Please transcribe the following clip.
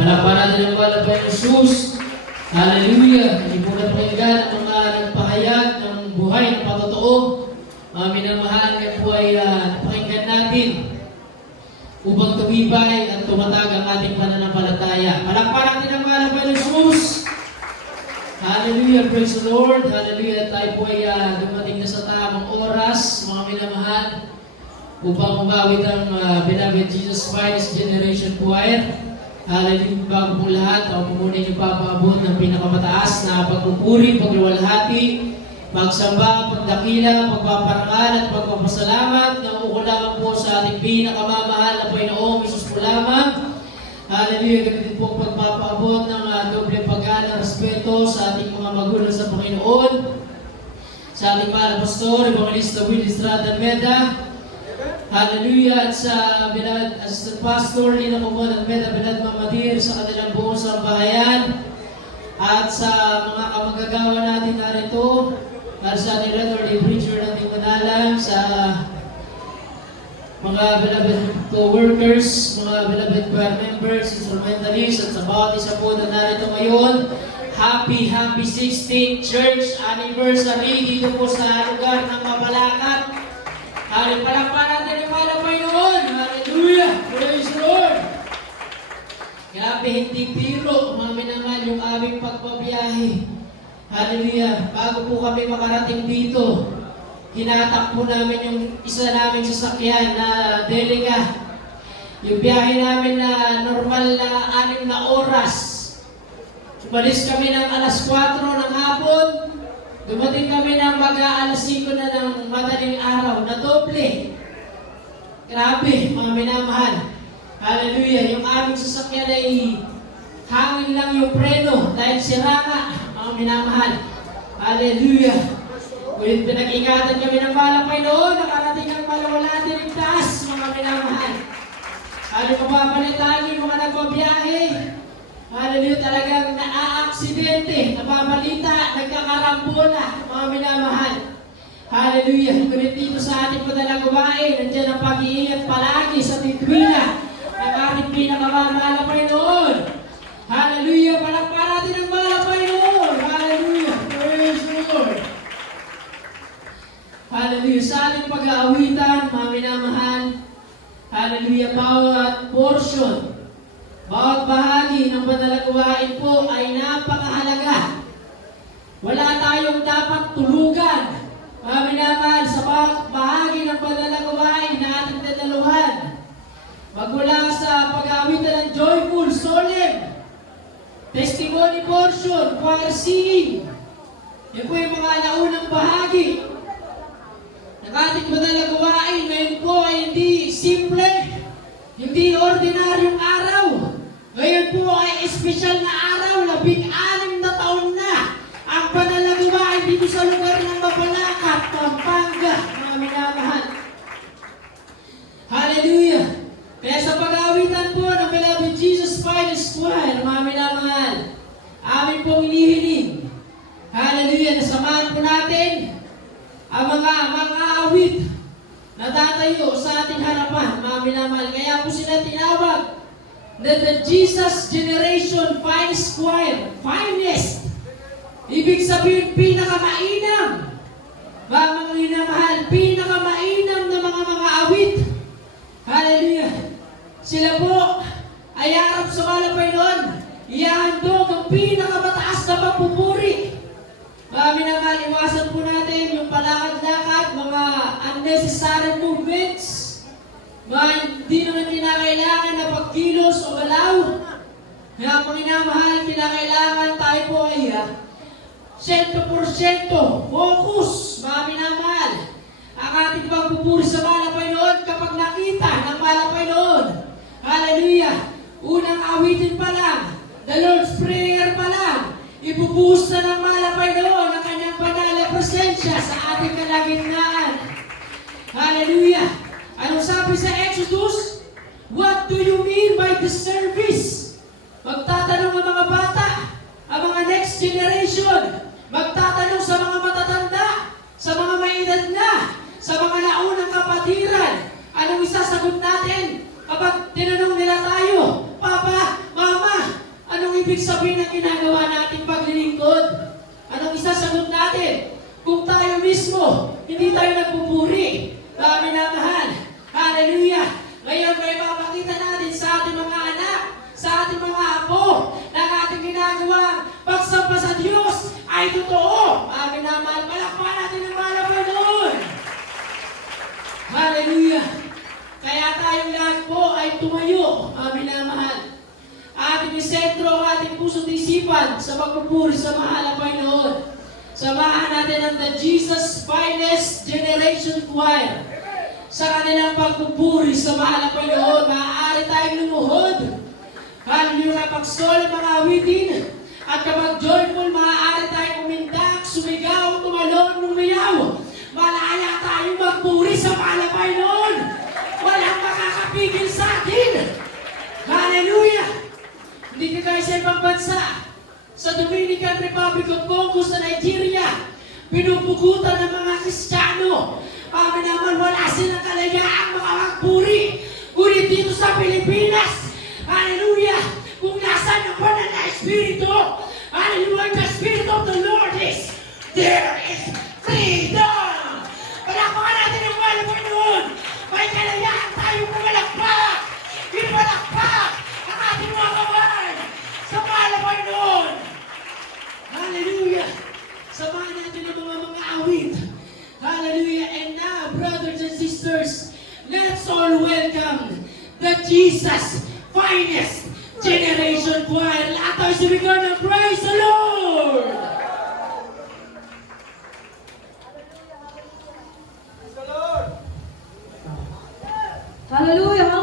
Palakparan natin ang banal na Jesus. Hallelujah! Hindi po napakinggan ang mga nagpahayag ng buhay na patotoo. Mga minamahal, yan po ay napakinggan natin upang tumibay at tumatag ang ating pananampalataya. Palakparan natin ang banal na Jesus. Hallelujah! Praise the Lord! Hallelujah! Tayo po ay dumating na sa tamang oras, mga minamahal, upang umawit ang beloved Jesus Finest Generation Choir. Hallelujah, bago po lahat, ako po muna yung papaabot ng pinakamataas na pagpupuri, pagluwalhati, pagsamba, pagdakila, pagpaparangal at pagpapasalamat na ukulamang po sa ating pinakamamahal na Panginoong Isus po lamang. Hallelujah, ganun din po pagpapaabot ng doble pag-ala, respeto sa ating mga magulang sa Panginoon, sa ating mahal na pastor, Evangelista Will Estrada Meda. Hallelujah! At sa Bilad Assistant Pastor, Lina Kumon at Meda Bilad Mamadir sa kanilang buong sambahayan. At sa mga kamagagawa natin narito, at sa ating Reverend Preacher nating manalang, sa mga beloved co-workers, mga beloved choir members, instrumentalists, at sa bawat isa po na narito ngayon, Happy 16th Church Anniversary dito po sa lugar ng Mabalacat. Palakparan natin ang mahal na Panginoon. Hallelujah! Praise the Lord! Grabe, hindi biro, mga minamahal, yung aming pagbabiyahe. Hallelujah! Bago po kami makarating dito, hinatakbo namin yung isa naming sasakyan na Delica. Yung biyahe namin na normal na 6 na oras. Umalis kami ng alas 4 ng hapon. Dumating kami ng mag-aalas 5 na ng madaling araw na doble. Grabe, mga minamahal. Hallelujah. Yung aming sasakyan ay hangin lang yung preno dahil sira nga, mga minamahal. Hallelujah. Ngunit pinag-ingatan kami ng balang Panginoon, nakarating ang malawalati ng taas, mga minamahal. Ano mapapalitan yung mga nagbabiyahe? Hallelujah, talagang naaaksidente, nababalita, nagkakarambola, mga minamahal. Hallelujah, ngunit dito sa ating madalang gawain, nandiyan ang pag-iingat palagi sa titwila ng ating pinakamamahal na Panginoon. Hallelujah, palakparan natin ang mahal na Panginoon. Hallelujah, praise the Lord. Hallelujah, sa ating pag-aawitan, mga minamahal. Hallelujah, bawat portion, bawat bahagi ng panalagawain po ay napakahalaga. Wala tayong dapat tulugan, mga minamahal, sa bawat bahagi ng panalagawain na ating dadaluhan. Magmula sa pag-awitan ng joyful, solemn, testimony portion, choir singing. Yan po yung mga naunang bahagi ng ating panalagawain. Ngayon po ay hindi simple, hindi ordinaryong araw. Ngayon po ay espesyal na araw, 16 na taon na ang panalagawain dito sa lugar ng Mabalacat, Pampanga, mga minamahal. Hallelujah! Kaya sa pag-aawitan po ng beloved Jesus Finest Choir, mga minamahal, amin pong inihiling, hallelujah, nasamahan po natin ang mga awit na tatayo sa ating harapan, mga minamahal. Kaya po sila tinawag na the Jesus Generation Finest Choir. Finest. Ibig sabihin, pinakamainam. Mga minamahal, pinakamainam na mga awit. Hallelujah. Sila po ay harap sa mahal na Panginoon. Ihahandog ang pinakamataas na pagpupuri. Mga minamahal, iwasan po natin yung palakad-lakad, mga unnecessary movements, mga hindi naman kinakailangan na pagkilos o galaw. Kaya mga minamahal, kinakailangan tayo po ay 100% focus, mga minamahal. Ang ating pagpupuri sa mahal na Panginoon kapag nakita ng mahal na Panginoon. Hallelujah! Unang awitin pa lang, the Lord's Prayer pa lang, ibubuhos na ng mahal na Panginoon ang kanyang banal na presensya sa ating kalagitnaan. Hallelujah! Anong sabi sa Exodus? What do you mean by the service? Magtatanong ang mga bata, ang mga next generation, magtatanong sa mga matatanda, sa mga may edad na, sa mga naunang kapatiran. Anong isasagot natin kapag tinanong nila tayo? Papa, Mama, ibig sabihin ng ginagawa nating paglilingkod? Anong isasagot natin? Kung tayo mismo, hindi tayo nagpupuri. Minamahal. Hallelujah. Ngayon, may mapakita natin sa ating mga anak, sa ating mga apo, na ang ating ginagawa, pagsampa sa Diyos ay totoo. Minamahal. Palakpakan natin ang mahal na Panginoon. Hallelujah. Kaya tayong lahat po ay tumayo. Minamahal. Ating isentro ang ating puso't isipan sa pagpupuri sa mahal na Panginoon. Samahan natin ang The Jesus Finest Generation Choir. Sa kanilang pagpupuri sa mahal na Panginoon, maaari tayong lumuhod. Hallelujah, pagsolo mga awitin. At kapag joyful, maaari tayong umindak, sumigaw, tumalon, lumiyaw. Malaya tayong magpuri sa mahal na Panginoon. Walang makakapigil sa atin. Hallelujah! Hindi ka guys sa ibang bansa. Sa Dominican Republic of Congo, sa Nigeria, pinupugutan ng mga Kristiyano. Naman wala silang kalayaan makakagpuri. Ngunit dito sa Pilipinas, hallelujah, kung nasan ang banal na Espiritu, hallelujah, the Spirit of the Lord is, there is freedom. Palakpakan natin ang mahal na Panginoon. May kalayaan tayo pumalakpak. Pinalakpak ang ating mga kamay sa mahal na Panginoon. Hallelujah. Samahan natin ang mga awit. Hallelujah. And now, brothers and sisters, let's all welcome the Jesus Finest Generation Choir. Lahat tayo sumigaw ng praise the Lord! Hallelujah!